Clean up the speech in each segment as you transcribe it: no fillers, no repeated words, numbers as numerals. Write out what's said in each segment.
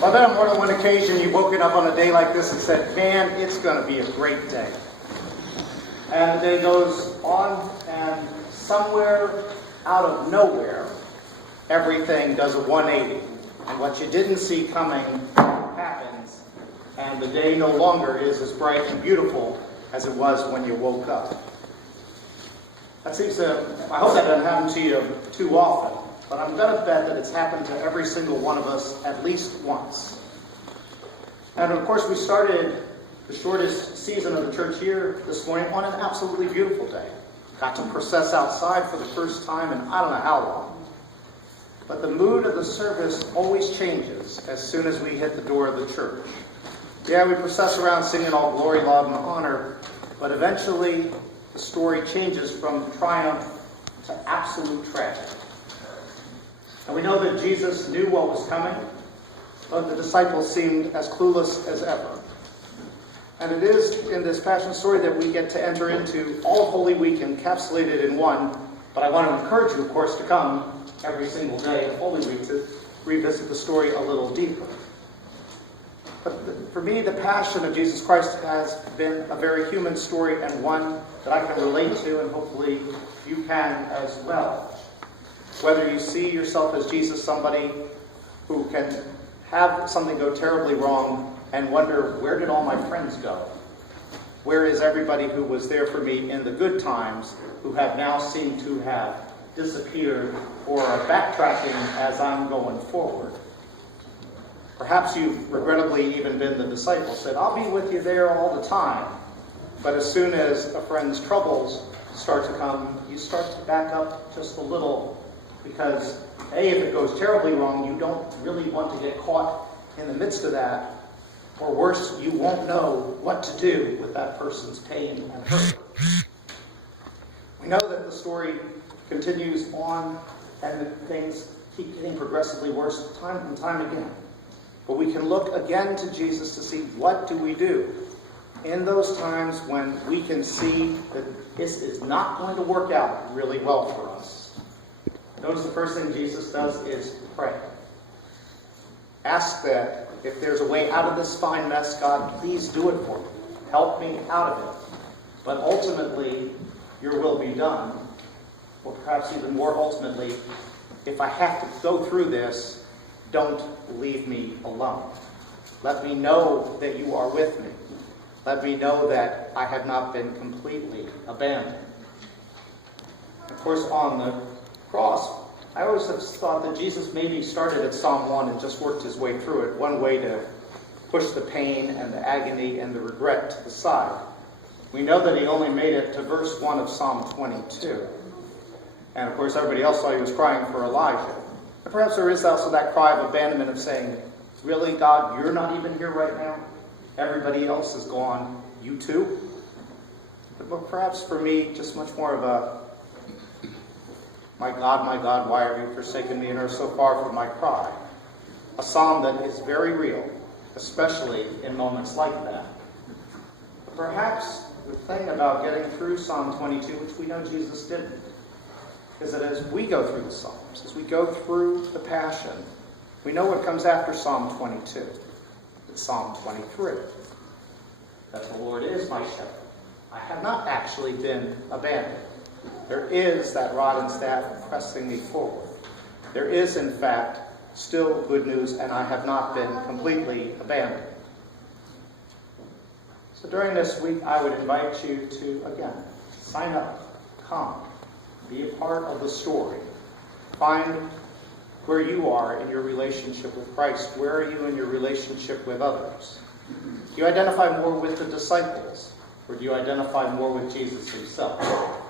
Well, then, on more than one occasion, you've woken up on a day like this and said, man, it's going to be a great day. And the day goes on, and somewhere out of nowhere, everything does a 180. And what you didn't see coming happens, and the day no longer is as bright and beautiful as it was when you woke up. I hope that doesn't happen to you too often. But I'm going to bet that it's happened to every single one of us at least once. And of course, we started the shortest season of the church year this morning on an absolutely beautiful day. Got to process outside for the first time in I don't know how long. But the mood of the service always changes as soon as we hit the door of the church. Yeah, we process around singing all glory, love, and honor, but eventually the story changes from triumph to absolute tragedy. And we know that Jesus knew what was coming, but the disciples seemed as clueless as ever. And it is in this Passion story that we get to enter into all of Holy Week encapsulated in one, but I want to encourage you, of course, to come every single day of Holy Week to revisit the story a little deeper. But for me, the Passion of Jesus Christ has been a very human story and one that I can relate to, and hopefully you can as well. Whether you see yourself as Jesus, somebody who can have something go terribly wrong and wonder, where did all my friends go? Where is everybody who was there for me in the good times, who have now seemed to have disappeared or are backtracking as I'm going forward? Perhaps you've regrettably even been the disciple, said, I'll be with you there all the time. But as soon as a friend's troubles start to come, you start to back up just a little. Because, A, if it goes terribly wrong, you don't really want to get caught in the midst of that. Or worse, you won't know what to do with that person's pain and hurt. We know that the story continues on and that things keep getting progressively worse time and time again. But we can look again to Jesus to see, what do we do in those times when we can see that this is not going to work out really well for us. Notice the first thing Jesus does is pray. Ask that if there's a way out of this fine mess, God, please do it for me. Help me out of it. But ultimately, your will be done. Or perhaps even more ultimately, if I have to go through this, don't leave me alone. Let me know that you are with me. Let me know that I have not been completely abandoned. Of course, on the cross, I always have thought that Jesus maybe started at Psalm 1 and just worked his way through it. One way to push the pain and the agony and the regret to the side. We know that he only made it to verse 1 of Psalm 22. And of course, everybody else thought he was crying for Elijah. And perhaps there is also that cry of abandonment of saying, really, God, you're not even here right now? Everybody else is gone. You too? But perhaps for me, just much more of a, my God, why have you forsaken me and are so far from my cry? A psalm that is very real, especially in moments like that. But perhaps the thing about getting through Psalm 22, which we know Jesus didn't, is that as we go through the Psalms, as we go through the Passion, we know what comes after Psalm 22. It's Psalm 23. That the Lord is my shepherd. I have not actually been abandoned. There is that rod and staff pressing me forward. There is, in fact, still good news, and I have not been completely abandoned. So during this week, I would invite you to, again, sign up, come, be a part of the story. Find where you are in your relationship with Christ. Where are you in your relationship with others? Do you identify more with the disciples, or do you identify more with Jesus himself?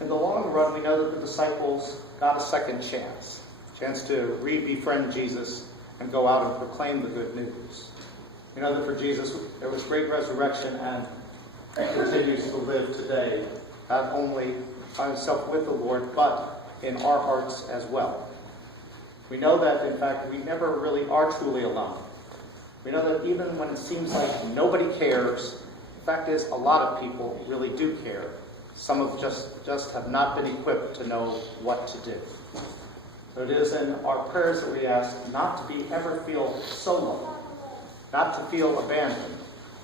In the long run, we know that the disciples got a second chance to befriend Jesus and go out and proclaim the good news. We know that for Jesus, there was great resurrection, and he continues to live today, not only by himself with the Lord, but in our hearts as well. We know that, in fact, we never really are truly alone. We know that even when it seems like nobody cares, the fact is a lot of people really do care. Some of just have not been equipped to know what to do. But it is in our prayers that we ask not to ever feel solo, not to feel abandoned,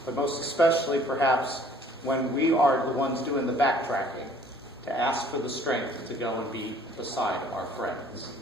but most especially perhaps when we are the ones doing the backtracking, to ask for the strength to go and be beside our friends.